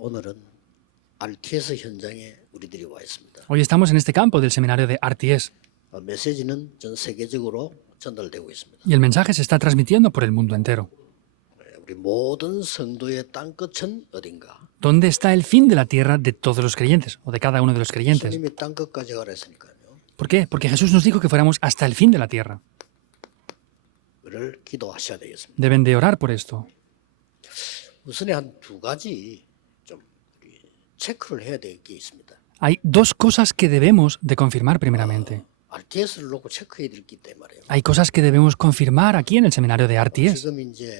오늘은 RTS 현장에 우리들이 와 있습니다. Hoy estamos en este campo del seminario de RTS 메시지는 전 세계적으로 전달되고 있습니다. y el mensaje se está transmitiendo por el mundo entero. 우리 모든 성도의 땅끝은 어딘가? ¿Dónde está el fin de la tierra de todos los creyentes o de cada uno de los creyentes? 주님이 땅끝까지 가라 했으니까요. ¿Por qué? Porque Jesús nos dijo que fuéramos hasta el fin de la tierra. 그를 기도하셔야 되겠습니다. Deben de orar por esto. 우선에 한 두 가지 좀 우리 체크를 해야 될 게 있습니다. Hay dos cosas que debemos de confirmar primeramente. RTS를 놓고 체크해야 될 게 있단 말이에요. Hay cosas que debemos confirmar aquí en el seminario de RTS. 지금 이제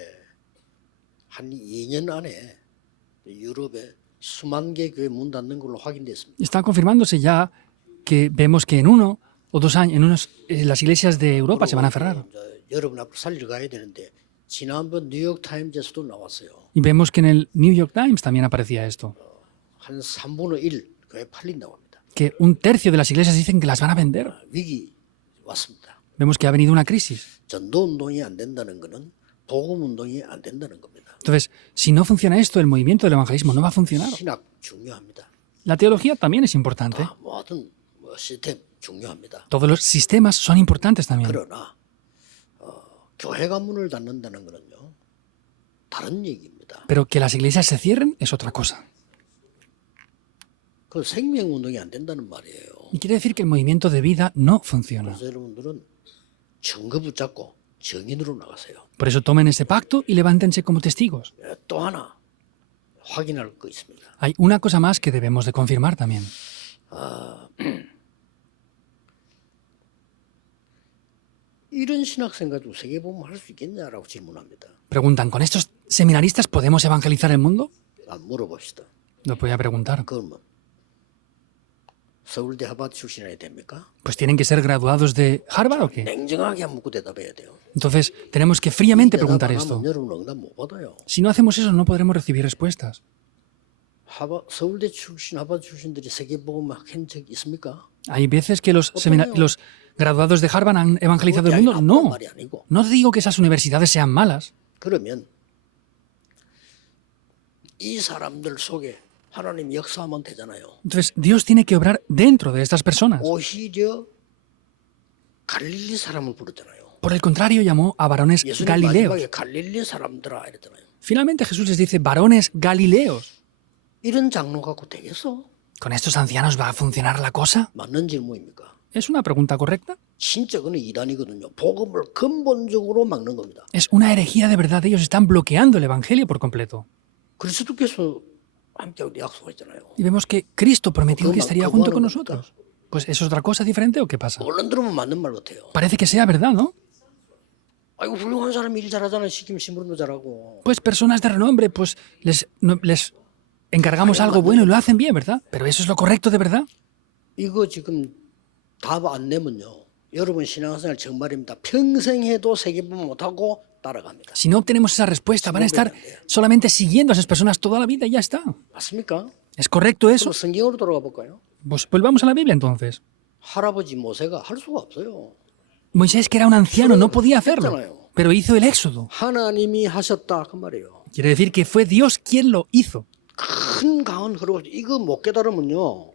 한 2년 안에 유럽에 수만 개 교회 문 닫는 걸로 확인됐습니다. Está confirmándose ya que vemos que en 1 o 2 años las iglesias de Europa se van a cerrar. 이제 여러분 앞으로 살리러 가야 되는데 지난번 뉴욕 타임즈에서도 나왔어요. Y vemos que en el New York Times también aparecía esto. 한 3분의 1 교회 팔린다고 합니다. Que 1/3 de las iglesias dicen que las van a vender. 위기 왔습니다. Vemos que ha venido una crisis. 전도 운동이 안 된다는 것은 복음 운동이 안 된다는 겁니다. Entonces, si no funciona esto, el movimiento del evangelismo no va a funcionar. 신학 중요합니다. La teología también es importante. 모든 시스템 중요합니다. Todos los sistemas son importantes también. 그러나 교회가 문을 닫는다는 것은요 다른 얘기입니다. Pero que las iglesias se cierren es otra cosa. 그 생명 운동이 안 된다는 말이에요. Y quiere decir que el movimiento de vida no funciona. 그래서 여러분들은 증거 붙잡고 증인으로 나가세요. Por eso tomen ese pacto y levántense como testigos. 또 하나 확인할 거 있습니다. Hay una cosa más que debemos de confirmar también. 이런 신학생 가지고 세계복음 할 수 있겠냐라고 질문합니다. Preguntan, ¿con estos seminaristas podemos evangelizar el mundo? 물어봅시다. Lo voy a preguntar. 그러면 서울대 하버드 출신이어야 됩니까? Pues tienen que ser graduados de Harvard o qué? 냉정하게 묻고 대답해야 돼요. Entonces, tenemos que fríamente 대답 preguntar 안 esto. 하면 여러분 응답 못 받아요. Si no hacemos eso, no podremos recibir respuestas. 서울대 출신, 하버드 출신들이 세계복음 한 적 있습니까? Hay veces que los graduados de Harvard han evangelizado el mundo. No. 말이 아니고. No digo que esas universidades sean malas. 그러면 이 사람들 속에 하나님 역사하면 되잖아요. Entonces, Dios tiene que obrar dentro de estas personas. 오히려 갈릴리 사람을 부르잖아요. Por el contrario, llamó a varones 예수님 galileos. 마지막에 갈릴리 사람들아 이랬잖아요. Finalmente Jesús les dice, varones galileos. 이런 장로 갖고 되겠어? ¿Con estos ancianos va a funcionar la cosa? 맞는 질문입니까? ¿Es una pregunta correcta? 진짜 그는 이단이거든요. 복음을 근본적으로 막는 겁니다. Es una herejía de verdad. Ellos están bloqueando el evangelio por completo. 그리스도께서 함께하고 약속했잖아요. Y vemos que Cristo prometió que estaría junto con nosotros. Pues ¿es otra cosa diferente o qué pasa? 얼른 들으면 맞는 말 같아요. Parece que sea verdad, ¿no? 아이고 훌륭한 사람이 일 잘하잖아요. 시키면 심부름도 잘하고. Pues personas de renombre, pues les encargamos algo bueno y lo hacen bien, ¿verdad? Pero ¿eso es lo correcto de verdad? 이거 지금 답 안 내면요. 여러분 신앙생활 정말입니다. 평생 해도 세계복음 못하고 따라갑니다. Si no obtenemos esa respuesta, van a estar solamente siguiendo a esas personas toda la vida y ya está. 맞습니까? ¿Es correcto 그럼 eso? 성경으로 돌아가 볼까요? Pues volvamos a la Biblia entonces. 할아버지 모세가 할 수가 없어요. Moisés, que era un anciano, no podía hacerlo, pero hizo el éxodo. 하나님이 하셨다 그 말이에요. Quiere decir que fue Dios quien lo hizo. 큰 강은 흐르고 이거 못 깨달으면요.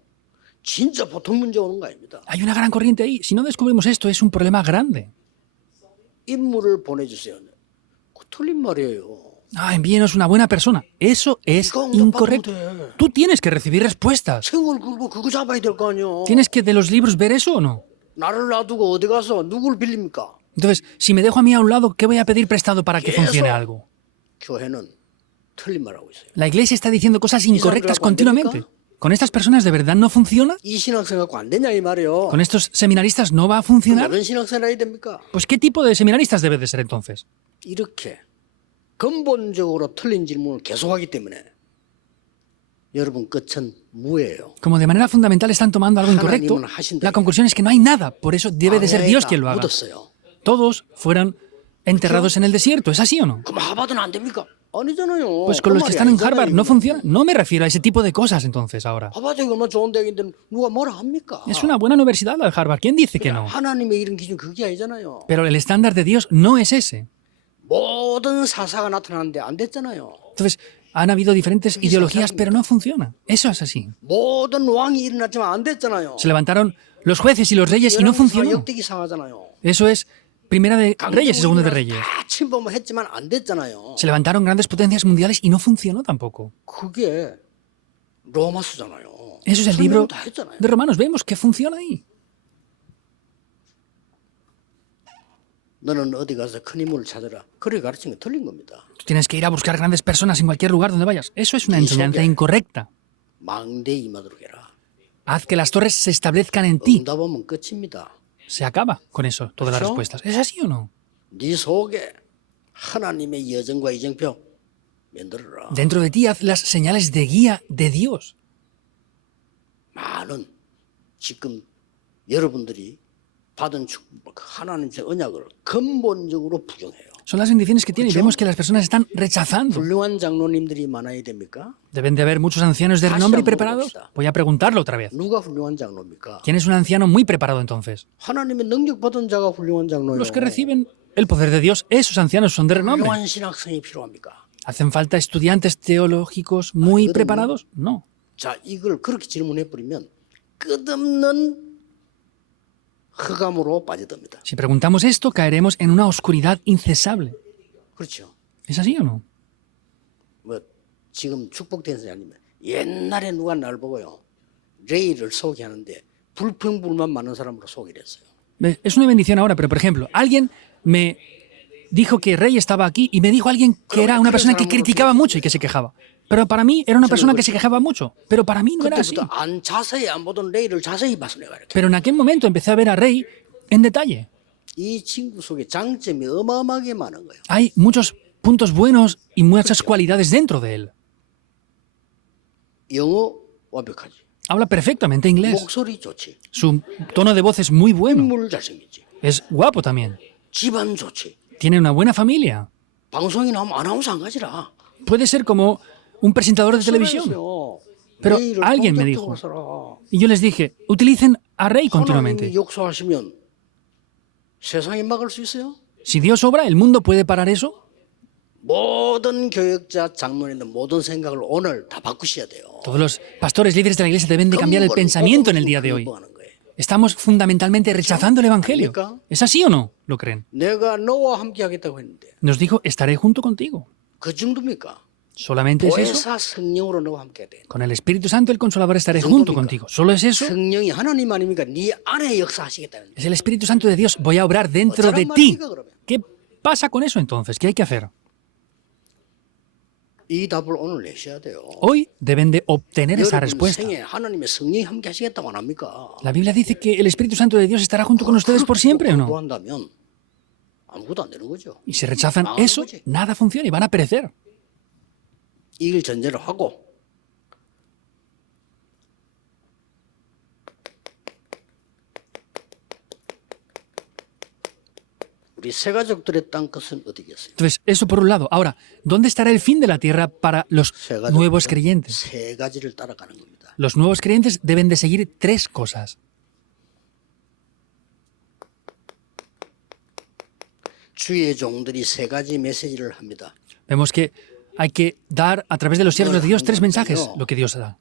진짜 보통 문제 오는 거 아닙니다. Hay una gran corriente ahí. Si no descubrimos esto, es un problema grande. 인물을 보내주세요. 그 틀린 말이에요. Ah, envíenos una buena persona. Eso es incorrecto. Tú tienes que recibir respuestas. 생을 긁고 그거 잡아야 될 거 아니에요. ¿Tienes que de los libros ver eso o no? 나를 놔두고 어디 가서 누굴 빌립니까? Entonces, si me dejo a mí a un lado, ¿qué voy a pedir prestado para que funcione algo? 교회는 틀린 말하고 있어요. La iglesia está diciendo cosas incorrectas continuamente. ¿Con estas personas de verdad no funciona? 이 신학생 갖고 안 되냐 이 말이에요. ¿Con estos seminaristas no va a funcionar? 다른 신학생활 해야 됩니까? Pues ¿qué tipo de seminaristas debe de ser entonces? 이렇게 근본적으로 틀린 질문을 계속하기 때문에 여러분 끝은 무예요. Como de manera fundamental están tomando algo incorrecto, la conclusión es que no hay nada. Por eso debe de ser Dios quien lo haga. 묻었어요. Todos fueran enterrados en el desierto. ¿Es así o no? 그럼 하버드는 안 됩니까? 아니잖아요. Pues con los que están en Harvard no funciona. No me refiero a ese tipo de cosas entonces ahora. 하버드가 얼마나 좋은 대학인데 누가 뭐라 합니까? Es una buena universidad la de Harvard. ¿Quién dice que no? 하나님의 이런 기준 그게 아니잖아요. Pero el estándar de Dios no es ese. 모든 사사가 나타나는데 안 됐잖아요. Entonces, Han habido diferentes ideologías, pero no funciona. Eso es así. 모든 왕이 일어났지만 안 됐잖아요. Se levantaron los jueces y los reyes y no funcionó. 역대기 상하잖아요. Eso es Primera de Reyes y Segunda de Reyes. 다 침범을 했지만 안 됐잖아요. Se levantaron grandes potencias mundiales y no funcionó tampoco. 그게 로마서잖아요. Eso es el libro 설명을 다 했잖아요. de Romanos. Vemos que funciona ahí. 너는 어디 가서 큰 인물을 찾아라. 그렇게 가르친 게 틀린 겁니다. Tú tienes que ir a buscar grandes personas en cualquier lugar donde vayas. Eso es una enseñanza incorrecta. 망대에 임하도록 해라. Haz que las torres se establezcan en ti. 응답하면 끝입니다. Se acaba con eso, todas las ¿Eso? respuestas. ¿Es así o no? 네 속에 하나님의 여정과 이정표 만들어라. Dentro de ti haz las señales de guía de Dios. 많은 지금 여러분들이 받은 축복, 하나님의 언약을 근본적으로 부정해요. Son las bendiciones que tiene y vemos que las personas están rechazando. 훌륭한 장로님들이 많아야 됩니까? Deben de haber muchos ancianos de renombre y preparados. Voy a preguntarlo otra vez. 누가 훌륭한 장로입니까? ¿Quién es un anciano muy preparado entonces? 하나님의 능력 받은 자가 훌륭한 장로예요. Los que reciben el poder de Dios, esos ancianos son de renombre. 훌륭한 신학생이 필요합니까? ¿Hacen falta estudiantes teológicos muy preparados? No. 자, 이걸 그렇게 질문해 버리면 끝없는 흑암으로 빠져듭니다. Si preguntamos esto, caeremos en una oscuridad incesable. 그렇죠. ¿Es así o no? 뭐 지금 축복된 사람이면 옛날에 누가 날 보고요 레이를 소개하는데 불평불만 많은 사람으로 소개를 했어요. Es una bendición ahora, pero por ejemplo, alguien me dijo que Rey estaba aquí y me dijo alguien que era una persona que criticaba mucho y que se quejaba. Pero para mí era una persona que se quejaba mucho. Pero para mí no era así. 그때부터 자세히 안 보던 레이를 자세히 봤어 내가 이렇게. Pero en aquel momento empecé a ver a Rey en detalle. 이 친구 속에 장점이 어마어마하게 많은 거예요. Hay muchos puntos buenos y muchas cualidades dentro de él. 영어 완벽하지. Habla perfectamente inglés. 목소리 좋지. Su tono de voz es muy bueno. 인물 잘생기지. Es guapo también. 집안 좋지. Tiene una buena familia. 방송에 나오면 아나운서 안 가지라. Puede ser como un presentador de televisión. Pero alguien me dijo, y yo les dije, utilicen a Rey continuamente. 하나님이 역사하시면 세상이 막을 수 있어요? Si Dios obra, ¿el mundo puede parar eso? 모든 교역자, 장로님들 모든 생각을 오늘 다 바꾸셔야 돼요. Todos los pastores líderes de la iglesia deben de cambiar el pensamiento en el día de hoy. Estamos fundamentalmente rechazando el Evangelio. ¿Es así o no? ¿Lo creen? 내가 너와 함께 하겠다고 했는데 Nos dijo, estaré junto contigo. 그 정도입니까? ¿Solamente es eso? 보혜사 성령으로 너와 함께 해야 돼. Con el Espíritu Santo, el Consolador, estaré junto contigo. ¿Solo es eso? 성령이 하나님 아닙니까? 네 안에 역사하시겠다는. Es el Espíritu Santo de Dios. Voy a obrar dentro de ti. ¿Qué pasa con eso entonces? ¿Qué hay que hacer? 이 답을 오늘 내셔야 돼요. Hoy deben de obtener esa 여러분 respuesta. 생에 하나님의 성령이 함께 하시겠다고 안 합니까? La Biblia dice que el Espíritu Santo de Dios estará junto con ustedes por siempre, ¿o no? 한다면 아무것도 안 되는 거죠. Y si rechazan eso, nada funciona y van a perecer. 이걸 전제로 하고 우리 새 가족들의 땅 끝은 어디겠어요? Entonces, eso por un lado. Ahora, ¿dónde estará el fin de la tierra para los 새 가족들은 nuevos creyentes? 세 가지를 따라가는 겁니다. Los nuevos creyentes deben de seguir tres cosas. 주의 종들이 세 가지 메시지를 합니다. Vemos que hay que dar a través de los siervos de Dios tres mensajes, lo que Dios da.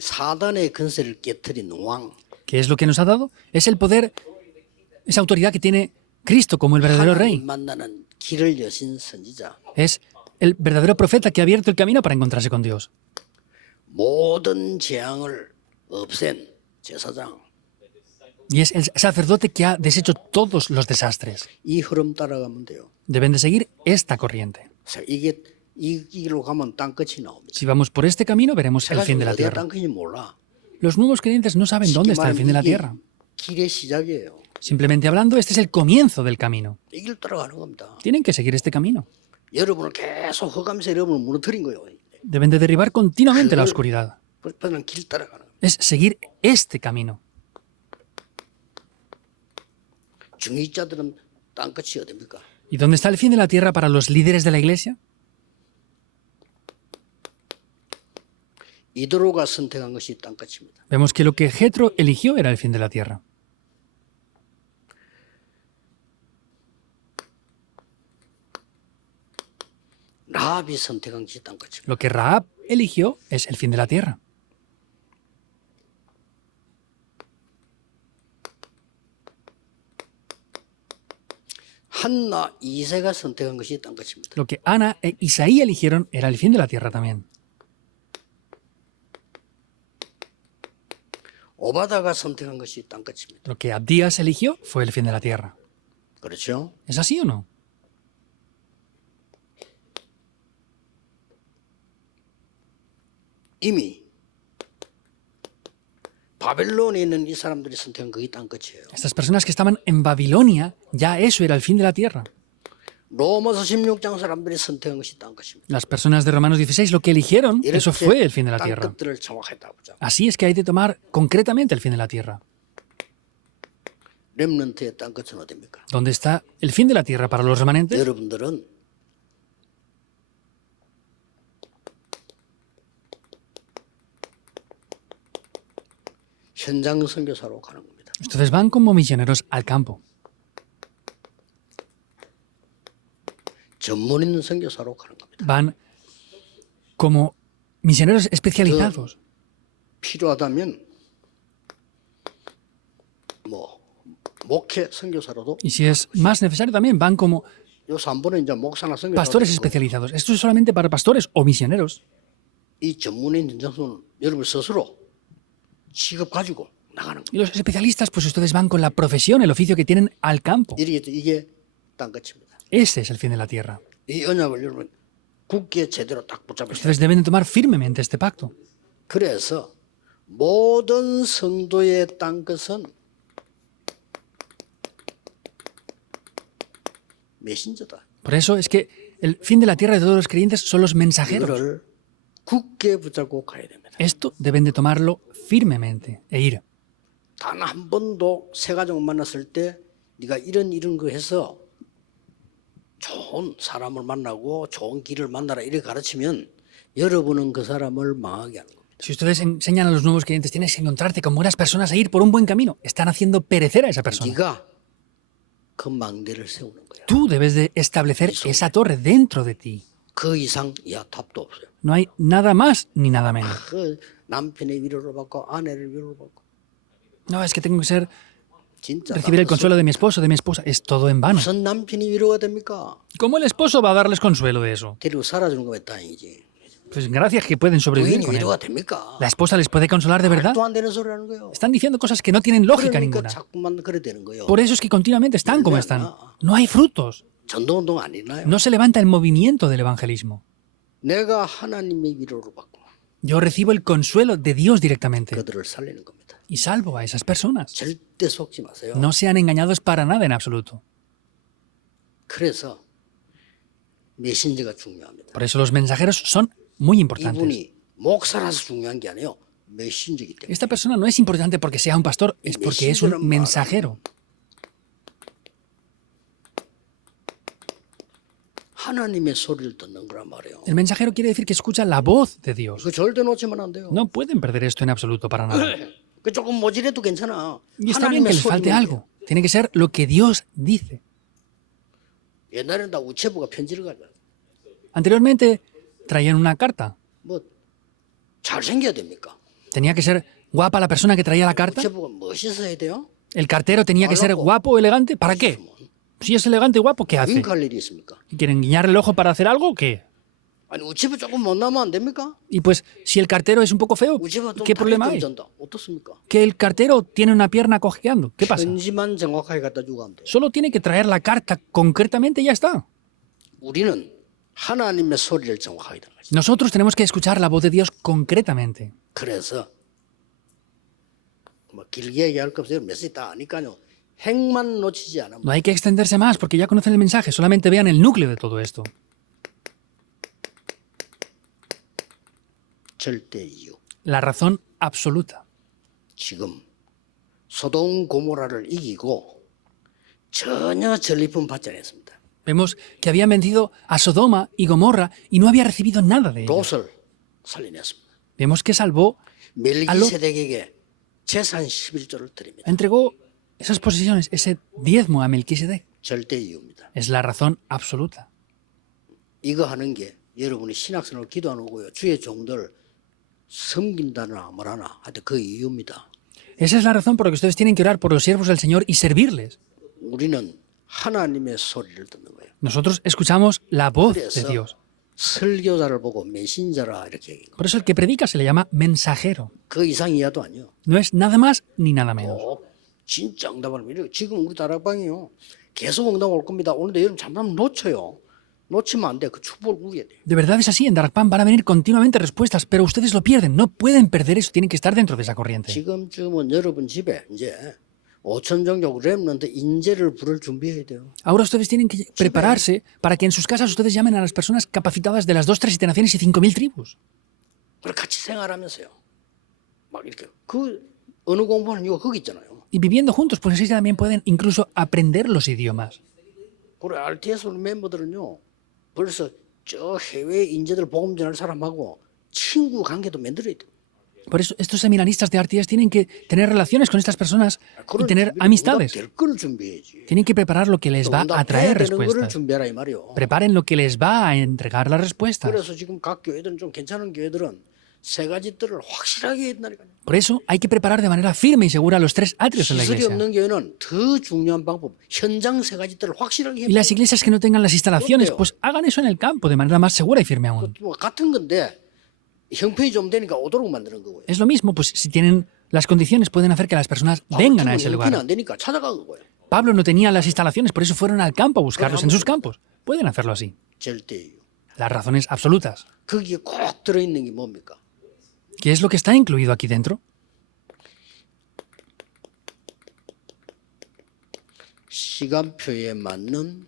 사단의 근세를 깨트린 왕, ¿Qué es lo que nos ha dado? Es el poder, esa autoridad que tiene Cristo como el verdadero 하나님 rey. 만나는 길을 여신 선지자, Es el verdadero profeta que ha abierto el camino para encontrarse con Dios. 모든 재앙을 없앤 제사장. Y es el sacerdote que ha deshecho todos los desastres. 이 흐름 따라가면 돼요. Deben de seguir esta corriente. 자, 이게 이 길로 가면 땅 끝이 나옵니다. Si vamos por este camino, veremos el fin de la 어디가 tierra. 땅 끝인지 몰라. Los nuevos creyentes no saben dónde está el fin de la 이게 tierra. 길의 시작이에요. Simplemente hablando, este es el comienzo del camino. 이 길 따라가는 겁니다. Tienen que seguir este camino. 여러분을 계속 허가면서 여러분을 무너뜨린 거예요. Deben de derribar continuamente la oscuridad. 그냥 길 따라가는 거예요. Es seguir este camino. 중위자들은 땅 끝이 어딥니까? ¿Y dónde está el fin de la tierra para los líderes de la iglesia? 이드로가 선택한 것이 땅 끝입니다. Vemos que lo que Jetro eligió era el fin de la tierra. 라합이 선택한 것이 땅끝입니다. Lo que Rahab eligió es el fin de la tierra. 한나 이세가 선택한 것이 땅끝입니다. Lo que Ana e Isaí eligieron era el fin de la tierra también. 오바다가 선택한 것이 땅끝입니다. Lo que Abdías eligió fue el fin de la tierra. 그렇죠? ¿Es así o no? 이미 바벨론에 있는 이 사람들이 선택한 그게 땅끝이에요. Estas personas que estaban en Babilonia, ya eso era el fin de la tierra. 로마서 16장 사람들이 선택한 것이 땅끝입니다. Las personas de Romanos 16 lo que eligieron, eso fue el fin de la tierra. 땅끝들을 정확하게 보자. Así es que hay de tomar concretamente el fin de la tierra. 렘넌트의 땅끝은 어디입니까? ¿Dónde está el fin de la tierra para los remanentes? 여러분들은 현장 선교사로 가는 겁니다. Ustedes van como misioneros al campo. 전문인 선교사로 가는 겁니다. Van como misioneros especializados. 필요하다면 뭐 목회 선교사로도 Y si es más necesario también, van como 요 3번은 이제 목사나 선교사로 pastores especializados. Esto es solamente para pastores o misioneros. 이 전문인 현장소는 여러분 스스로 직업 가지고 나가는 Y 거예요. los especialistas, pues ustedes van con la profesión, el oficio que tienen al campo. 이게 땅끝입니다. Ese es el fin de la tierra. 이 언약을 여러분 굳게 제대로 딱 붙잡으셔야 돼요. Ustedes deben de tomar firmemente este pacto. 그래서 모든 성도의 땅끝은 메신저다. Por eso es que el fin de la tierra de todos los creyentes son los mensajeros. 이거를 굳게 붙잡고 가야 됩니다. Esto deben de tomarlo firmemente e ir. 단 한 번도 새 가족 만났을 때 네가 이런 거 해서 좋은 사람을 만나고 좋은 길을 만나라 이렇게 가르치면 여러분은 그 사람을 망하게 하는 겁니다. Si ustedes enseñan a los nuevos creyentes, tienes que encontrarte con buenas personas e ir por un buen camino. Están haciendo perecer a esa persona. 네가 그 망대를 세우는 거야. Tú debes de establecer esa torre dentro de ti. 그 이상 이하 답도 없어요. No hay nada más ni nada menos. 그 남편의 위로를 받고 아내를 위로를 받고 No, es que tengo que ser 진짜 recibir el consuelo de mi esposo, de mi esposa. Es todo en vano. 무슨 남편이 위로가 됩니까? ¿Cómo el esposo va a darles consuelo de eso? 데리고 살아주는 거면 다행이지. Pues gracias que pueden sobrevivir 부인이 con él. 위로가 됩니까? ¿La esposa les puede consolar de verdad? 또 안 되는 소리 하는 거예요. Están diciendo cosas que no tienen lógica 그러니까 ninguna. 자꾸만 그래 되는 거예요. Por eso es que continuamente están como están. No hay frutos. 전도운동 안 일어나요. No se levanta el movimiento del evangelismo. 내가 하나님의 위로를 받고 Yo recibo el consuelo de Dios directamente 그들을 살리는 겁니다. y salvo a esas personas. 절대 속지 마세요. No sean engañados para nada en absoluto. 그래서 메신저가 중요합니다. Por eso los mensajeros son muy importantes. 이분이 목사라서 중요한 게 아니에요. 메신저이기 때문에. Esta persona no es importante porque sea un pastor, es porque es un mensajero. 하나님의 소리를 듣는 거란 말이에요. El mensajero quiere decir que escucha la voz de Dios. 이거 절대 놓치면 안 돼요. No pueden perder esto en absoluto para nada. 그 조금 모질해도 괜찮아. Y está bien que les falte algo. Tiene que ser lo que Dios dice. 옛날에는 다 우체부가 편지를 가져. Anteriormente traían una carta. 뭐 잘생겨야 됩니까? ¿Tenía que ser guapa la persona que traía la carta? 우체부가 멋있어야 돼요? ¿El cartero tenía que ser guapo o elegante? ¿Para qué? Si es elegante y guapo, ¿qué hace? 윙크할 일이 있습니까? ¿Quieren guiñar el ojo para hacer algo o qué? 아니 우체부 조금 못 나면 안 됩니까? Y pues, si el cartero es un poco feo, 우체부가 좀 ¿qué problema hay? 잔다. 어떻습니까? Que el cartero tiene una pierna cojeando. ¿Qué pasa? 편지만 정확하게 갖다 주고 하면 돼요. Solo tiene que traer la carta concretamente y ya está. 우리는 하나님의 소리를 정확하게 듣는 거죠. Nosotros tenemos que escuchar la voz de Dios concretamente. 그래서 뭐 길게 얘기할 거 없어요. 메시지 다 아니까요. 핵만 놓치지 않으면 No hay que extenderse más porque ya conocen el mensaje. Solamente vean el núcleo de todo esto. 절대 이유. La razón absoluta. 지금 소돔 고모라를 이기고 전혀 전리품 받지 않았습니다. Vemos que habían vencido a Sodoma y Gomorra y no había recibido nada de ello. 롯을 살려냈습니다. Vemos que salvó, 멜기세덱에게 재산 11조를 드립니다. entregó esas posesiones, ese diezmo a Melquisedec. 절대 이유입니다. Es la razón absoluta. 이거 하는 게 여러분이 신학생을 기도 안 오고요. 주의 종들 섬긴다나 뭐라나 하여튼 그 이유입니다. Esa es la razón por la que ustedes tienen que orar por los siervos del Señor y servirles. 우리는 하나님의 소리를 듣는 거예요. Nosotros escuchamos la voz de 그래서 Dios. 설교자를 보고 메신저라 이렇게 얘기해요. Por eso el que predica se le llama mensajero. 그 이상 이하도 아니요. No es nada más ni nada menos. 진짜 응답을 하면 지금 우리 다락방이요. 계속 응답 올 겁니다. 오는데 여러분 잠깐만 놓쳐요. 놓치면 안 돼. 그 축복을 누려야 돼요. De verdad es así, en Darakpan van a venir continuamente respuestas, pero ustedes lo pierden, no pueden perder eso, tienen que estar dentro de esa corriente. 지금쯤은 여러분 집에 이제 5천 종족 렘넌트 인재를 부를 준비해야 돼요. Ahora ustedes tienen que prepararse para que en sus casas ustedes llamen a las personas capacitadas de las 2, 3 naciones y 5.000 tribus. 그리고 같이 생활하면서요. 막 이렇게 그 언어 공부하는 이유가 거기 있잖아요. Y viviendo juntos, pues así también pueden incluso aprender los idiomas. 그래 RTS 우리 멤버들은요. 벌써 저 해외 인재들 복음 전할 사람하고 친구 관계도 만들어야 돼요. Por eso estos seminaristas de RTS tienen que tener relaciones con estas personas y tener amistades. 될 걸 준비해야지. Tienen que preparar lo que les va a traer 되는 거를 respuestas. 준비하라 이 말이요. Preparen lo que les va a entregar las respuestas. 그래서 지금 각 교회들은 좀 괜찮은 교회들은 세 가지 뜰을 확실하게 해야 된다니까요. Por eso hay que preparar de manera firme y segura los 3 atrios en la 시설이 iglesia. 없는 교회는 더 중요한 방법, 현장 세 가지 뜰을 확실하게 Y 해야 las iglesias que no tengan las instalaciones, pues hagan eso en el campo de manera más segura y firme aún. 뭐 같은 건데 형편이 좀 되니까 오도록 만드는 거고요. Es lo mismo, pues si tienen las condiciones pueden hacer que las personas vengan a ese 형편이 lugar. 안 되니까 찾아간 거고요. Pablo no tenía las instalaciones, por eso fueron al campo a buscarlos en sus campos. Pueden hacerlo así. 절대요. Las razones absolutas. 거기에 꼭 들어있는 게 뭡니까? ¿Qué es lo que está incluido aquí dentro? 시간표에 맞는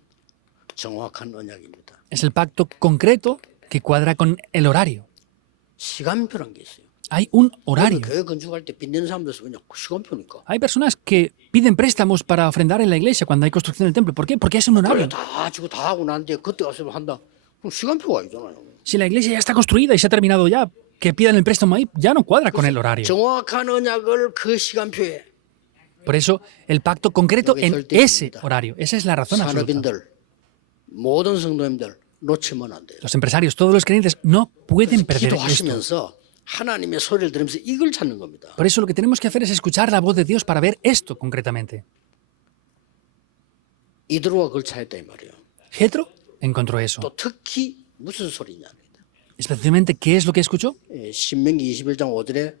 정확한 언약입니다. Es el pacto concreto que cuadra con el horario. 시간표란 게 있어요. Hay un horario. 교회 건축할 때 빚내는 사람들 그냥 시간표니까. Hay personas que piden préstamos para ofrendar en la iglesia cuando hay construcción del templo. ¿Por qué? Porque es un 그래 horario. 다 지고 다 하고 난 뒤에 그때 가서 한다. 그럼 시간표가 있잖아요. Si la iglesia ya está construida y se ha terminado ya, que pidan el préstamo ahí, ya no cuadra con el horario. 정확한 언약을 그 시간표에 Por eso, el pacto concreto en ese horario. Esa es la razón absoluta. 산업인들 모든 성도님들 놓치면 안 돼요. Los empresarios, todos los creyentes, no pueden perder esto. 기도하시면서 하나님의 소리를 들으면서 이걸 찾는 겁니다. Por eso lo que tenemos que hacer es escuchar la voz de Dios para ver esto concretamente. 이드로가 그걸 찾았다 이 말이에요. Jetro encontró eso. 또 특히 무슨 소리냐. Especialmente, ¿qué es lo que escuchó? 신명기 21장 5절에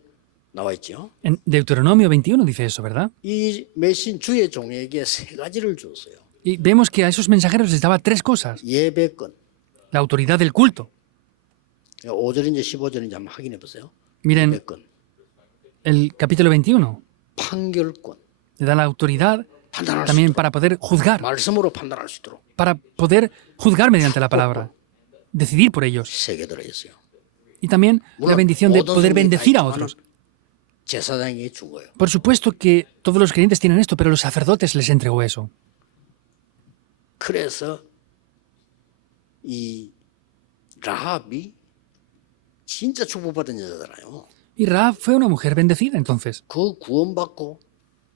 나와 있죠. En Deuteronomio 21 dice eso, ¿verdad? 이 메신 주의 종에게 세 가지를 줬어요. Y vemos que a esos mensajeros les daba 3 cosas. 예배권. La autoridad del culto. 5절인지 15절인지 한번 확인해 보세요. Miren, 예배권. el capítulo 21 판결권. le da la autoridad 판단할 수 también 있도록. para poder juzgar, 말씀으로 판단할 수 있도록 para poder juzgar mediante la palabra, decidir por ellos. 세 개 들어있어요. Y también la bendición de poder bendecir a otros. 제사장이 준 거예요. Por supuesto que todos los creyentes tienen esto, pero los sacerdotes les entregó eso. 그래서 이 라합이 진짜 축복받은 여자잖아요. Y Rahab fue una mujer bendecida entonces. 그 구원받고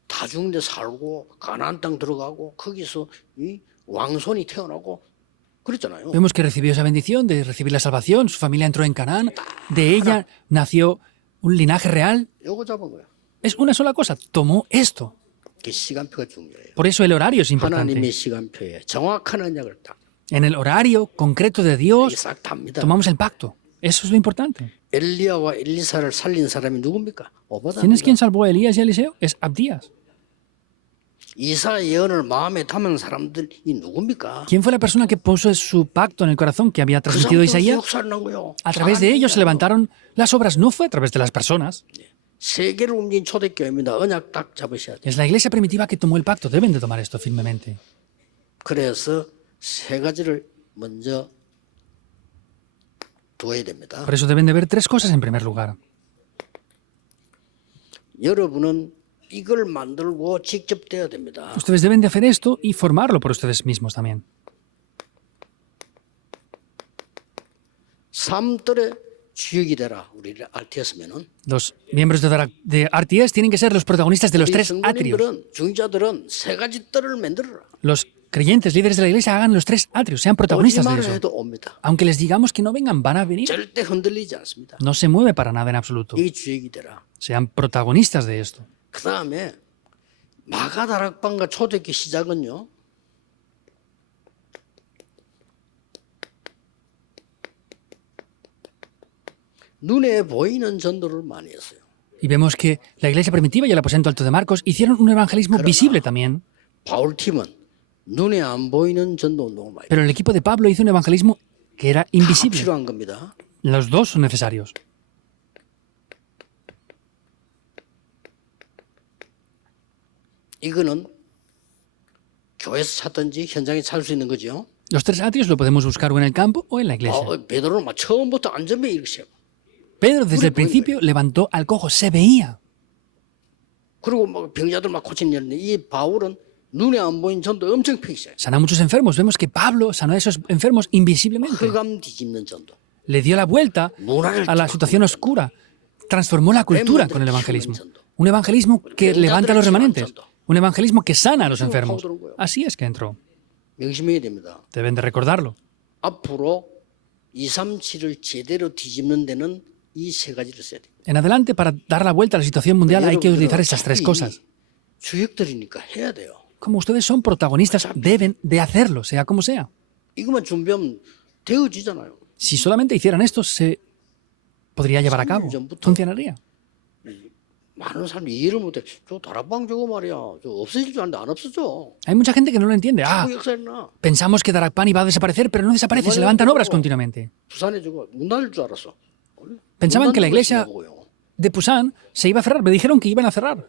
다중대 살고 가나안 땅 들어가고 거기서 이 왕손이 태어나고 그랬잖아요. Vemos que recibió esa bendición de recibir la salvación, su familia entró en Canaán, de ella nació un linaje real. 요거 잡은 거야. Es una sola cosa, tomó esto. 그 시간표가 중요해요. Por eso el horario es 하나님의 importante. 시간표에 정확한 언약을 딱 En el horario concreto de Dios 싹 답니다. tomamos el pacto. Eso es lo importante. 엘리야와 엘리사를 살린 사람이 누굽니까? ¿Quién es quien 오바다입니다. salvó a Elías y a Eliseo? Es Abdías. 이사 예언을 마음에 담은 사람들이 누굽니까? ¿Quién fue la persona que puso su pacto en el corazón que había 그 transmitido 사람들은 Isaías? 역사를 난 거요. A través de ellos se levantaron las obras, no fue a través de las personas. 세계를 움직인 초대교회입니다. 언약 딱 잡으셔야 돼요. Es la iglesia primitiva que tomó el pacto, deben de tomar esto firmemente. 그래서 세 가지를 먼저 두어야 됩니다. Por eso deben de ver 3 cosas en primer lugar. 여러분은 이걸 만들고 직접 돼야 됩니다. Ustedes deben de hacer esto y formarlo por ustedes mismos también. 삶들의 주역이 되라. 우리 RTS면은 Los miembros de RTS tienen que ser los protagonistas de los 3 atrios. 성도님들은 중자들은 세 가지 뜰을 만들어라. Los creyentes, líderes de la iglesia, hagan los 3 atrios, sean 오지 protagonistas de 마라 eso. 해도 옵니다. Aunque les digamos que no vengan, van a venir. 절대 흔들리지 않습니다. No se mueve para nada en absoluto. 이게 주역이 되라. Sean protagonistas de esto. 그 다음에 마가다락방과 초대교회 시작은요. 눈에 보이는 전도를 많이 했어요. Y vemos que la iglesia primitiva y el aposento alto de Marcos hicieron un evangelismo visible también. 바울 팀은 눈에 안 보이는 전도 운동을 많이 Pero el equipo de Pablo hizo un evangelismo que era 다 invisible. 필요한 겁니다. Los dos son necesarios. 이거는 교회에서 찾든지 현장에 찾을 수 있는 거죠. Los 3 atrios lo podemos buscar o en el campo o en la iglesia. 베드로는 막 처음부터 안전벨 이렇게 세워. Pedro desde el principio levantó al cojo, se veía. 그리고 막 병자들 막 고치는데 이 바울은 눈에 안 보이는 전도 엄청 펴있어요. Sana a muchos enfermos. Vemos que Pablo sanó a esos enfermos invisiblemente. 흑암 뒤집는 전도. Le dio la vuelta 문화를 a la situación oscura. Transformó la cultura con el evangelismo. Un evangelismo que levanta a los remanentes. Un evangelismo que sana a los enfermos. Así es que entró. 명심해야 됩니다. Deben de recordarlo. 앞으로 237을 제대로 뒤집는 데는 이 세 가지를 써야 돼요. En adelante, para dar la vuelta a la situación mundial hay que utilizar estas 3 cosas. 주역들이니까 해야 돼요. Como ustedes son protagonistas, deben de hacerlo, sea como sea. 이것만 준비하면 되어지잖아요. Si solamente hicieran esto, se podría llevar a cabo. Funcionaría. 많은 사람이 이해를 못해. 저 다락방 저거 말이야. 저 없어질 줄 알았는데 안 없어져. Hay mucha gente que no lo entiende. Ah, 그 역사했나? pensamos que Darakpan iba a desaparecer, pero no desaparece, se levantan obras continuamente. 부산에 저거 문 닫을 줄 알았어. Pensaban que la 문 닫는 iglesia 것이냐고요. de Pusan se iba a cerrar. Me dijeron que iban a cerrar.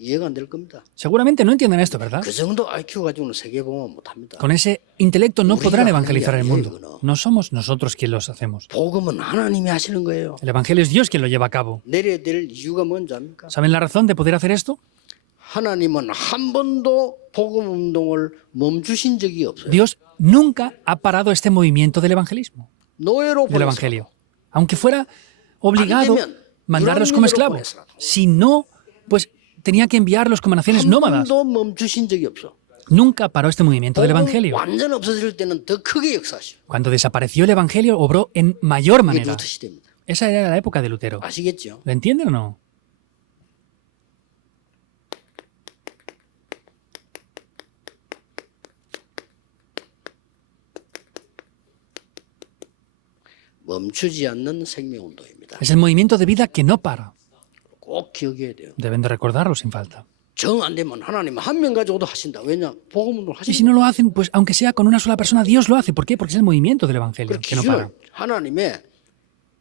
이해가 안 될 겁니다. Seguramente no entienden esto, ¿verdad? 그 정도 IQ 가지고는 세계봉헌 못합니다. Con ese intelecto no podrán evangelizar el mundo. No somos nosotros quienes los hacemos. 복음은 하나님이 하시는 거예요. El evangelio es Dios quien lo lleva a cabo. 내려야 될 이유가 뭔지 압니까? ¿Saben la razón de poder hacer esto? 하나님은 한 번도 복음 운동을 멈추신 적이 없어요. Dios nunca ha parado este movimiento del evangelismo, 노예로 del 보냈어요. evangelio. Aunque fuera obligado mandarlos como esclavos. Si no, pues tenía que enviarlos como naciones 한 nómadas. 번도 멈추신 적이 없어. Nunca paró este movimiento del 복음 evangelio. 완전 없어질 때는 더 크게 역사하시오. Cuando desapareció el evangelio, obró en mayor 이게 manera. 루터 시대입니다. Esa era la época de Lutero. 아시겠죠? ¿Lo entienden o no? 멈추지 않는 생명운동입니다. Es el movimiento de vida que no para. 꼭 기억해야 돼요. Deben de recordarlo sin falta. 정 안 되면 하나님 한 명 가지고도 하신다. 왜냐? 복음운동 Y si 하신다. no lo hacen, pues aunque sea con una sola persona, Dios lo hace. ¿Por qué? Porque es el movimiento del evangelio 그 que no para. 기준을 하나님의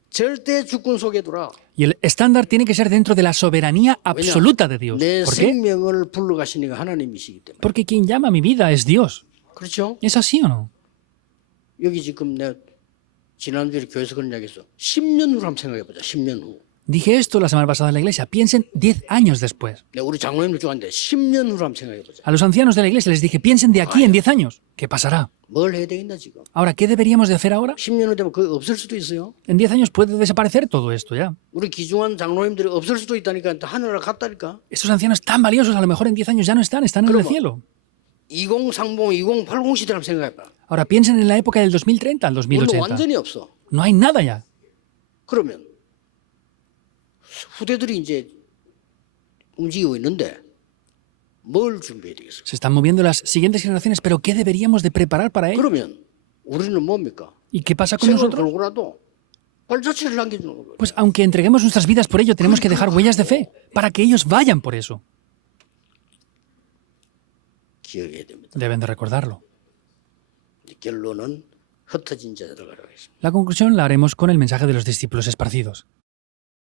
절대 주권 속에 두라. Y el estándar tiene que ser dentro de la soberanía absoluta de Dios. 내 ¿Por qué? 생명을 불러가시니까 하나님이시기 때문에. Porque quien llama a mi vida es Dios. 그렇죠? ¿Es así o no? 여기 지금 내가 지난주에 교회에서 그런 이야기 했어. 10년 후로 한번 생각해보자. 10년 후. Dije esto la semana pasada en la iglesia. Piensen 10 años después. 내가 우리 장로님들 좋아하는데 10년 후로 한번 생각해보자. A los ancianos de la iglesia les dije, piensen de aquí en 10 años. ¿Qué pasará? 뭘 해야 되겠나 지금? Ahora, ¿qué deberíamos de hacer ahora? 10년 후 되면 그거 없을 수도 있어요. En 10 años puede desaparecer todo esto ya. 우리 귀중한 장로님들이 없을 수도 있다니까 하늘을 갔다니까. Estos ancianos tan valiosos a lo mejor en 10 años ya no están, están en el cielo. 2030, 2080 시대 한번 생각해봐. Ahora piensen en la época del 2030 al 물론 2080. 완전히 없어. No hay nada ya. 그러면 후대들이 이제 움직이고 있는데 뭘 준비해야 되겠어? Se están moviendo las siguientes generaciones, pero ¿qué deberíamos de preparar para ello? 그러면 우리는 뭡니까? ¿Y qué pasa con 세월을 nosotros? 걸고라도 발자취를 남겨주는 거예요. Pues aunque entreguemos nuestras vidas por ello, tenemos que dejar huellas de fe para que ellos vayan por eso. 기억해야 됩니다. Deben de recordarlo. 결론은 흩어진 자들을 가라고 했습니다. La conclusión la haremos con el mensaje de los discípulos esparcidos.